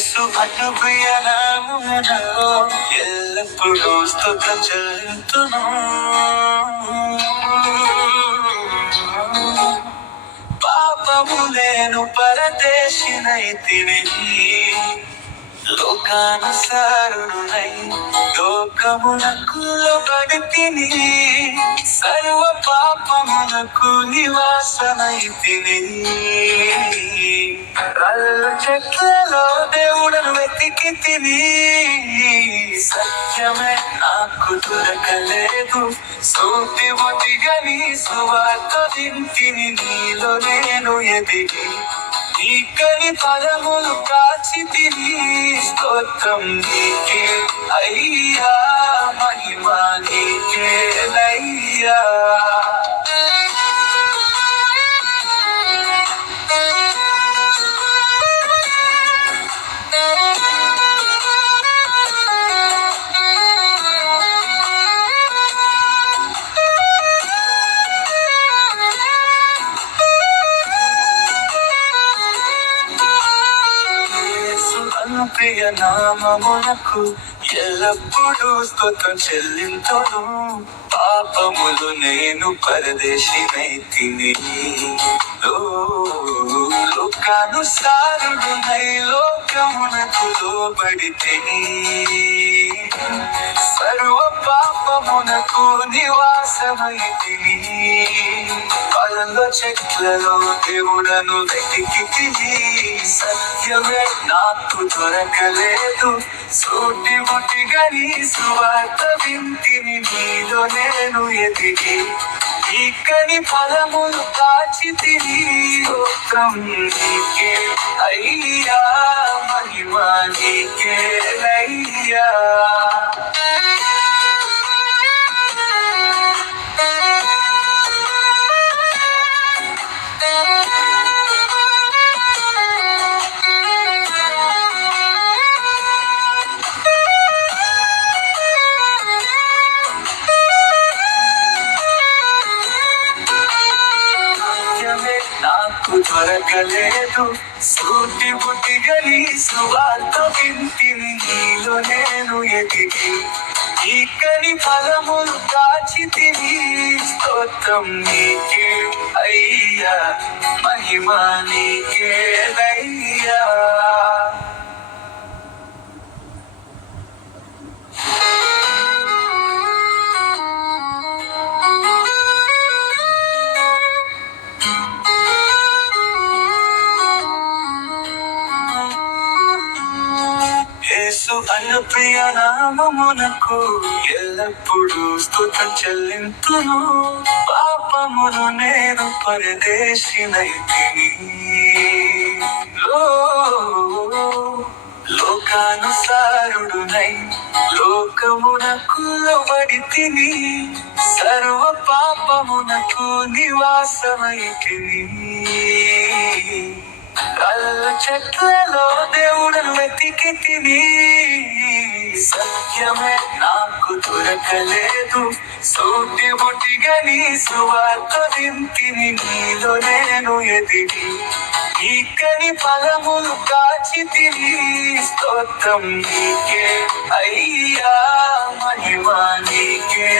యేసు అనుభయనామములో ఎల్లప్పుడూ స్తుతం చెల్లింతును పాపము నేను పరదేశినైతిని లోకానుసారుడునై లోకమునకు లోబడితిని. సర్వ పాపమునకు నివాసమైతిని రాళ్ళ చెట్లలో దేవుడను వెతికి తిని సత్యమే నాకు దొరకలేదు. సూటి మొటిగా నీ సువార్త వింటిని నీలో నేను ఎదిగి నీకని పదములు కాచి తిని స్తోత్రం నీకే అయ్యా మహిమ నీకే అయ్యా ప్రియ నామమునకు ఎల్లప్పుడూ స్తోత్రం చెల్లింతును. పాపములు నేను పరదేశినైతిని లోకానుసారుడు నై లోకమునకు లోబడితిని సర్వ పాపమునకు నివాసమైతిని పళ్ళ చెట్లలో దేవుడను వెతికి తిని సత్యమే నాకు దొరకలేదు. సూటి ముట్టిగా నీ సువార్త వింటిని నీలో నేను ఎదిగి ఇక్కడి ఫలములు కాచి తిని స్తోత్రం నీకే అయ్యా. దొరకలేదు. సూటి బుట్టిగా నీ సువార్త వింటిని నీలో నేను ఎదిగి ఇక్కడి ఫలములు దాచి తిని స్తోత్రం నీకే అయ్యా మహిమ నీకేనయ్యా యేసు అన్న ప్రియ నామమునకు ఎల్లప్పుడూ స్తుతం చెల్లింతును. పాపమును నేను పరదేశినైతిని. లో- లోకానుసారుడునై లోకమునకు లోబడితిని. సర్వ పాపమునకు నివాసమైతిని. కళ్ళ చెట్లలో దేవుడను వెతికి తిని సత్యమే నాకు దొరకలేదు. సోటి బుటిగా నీ సువార్త దింతిని నీలో నేను ఎదిగి ఇక్కడి ఫలములు కాచి తిని స్తోత్రం నీకే. అయ్యా మహిమా నీకే.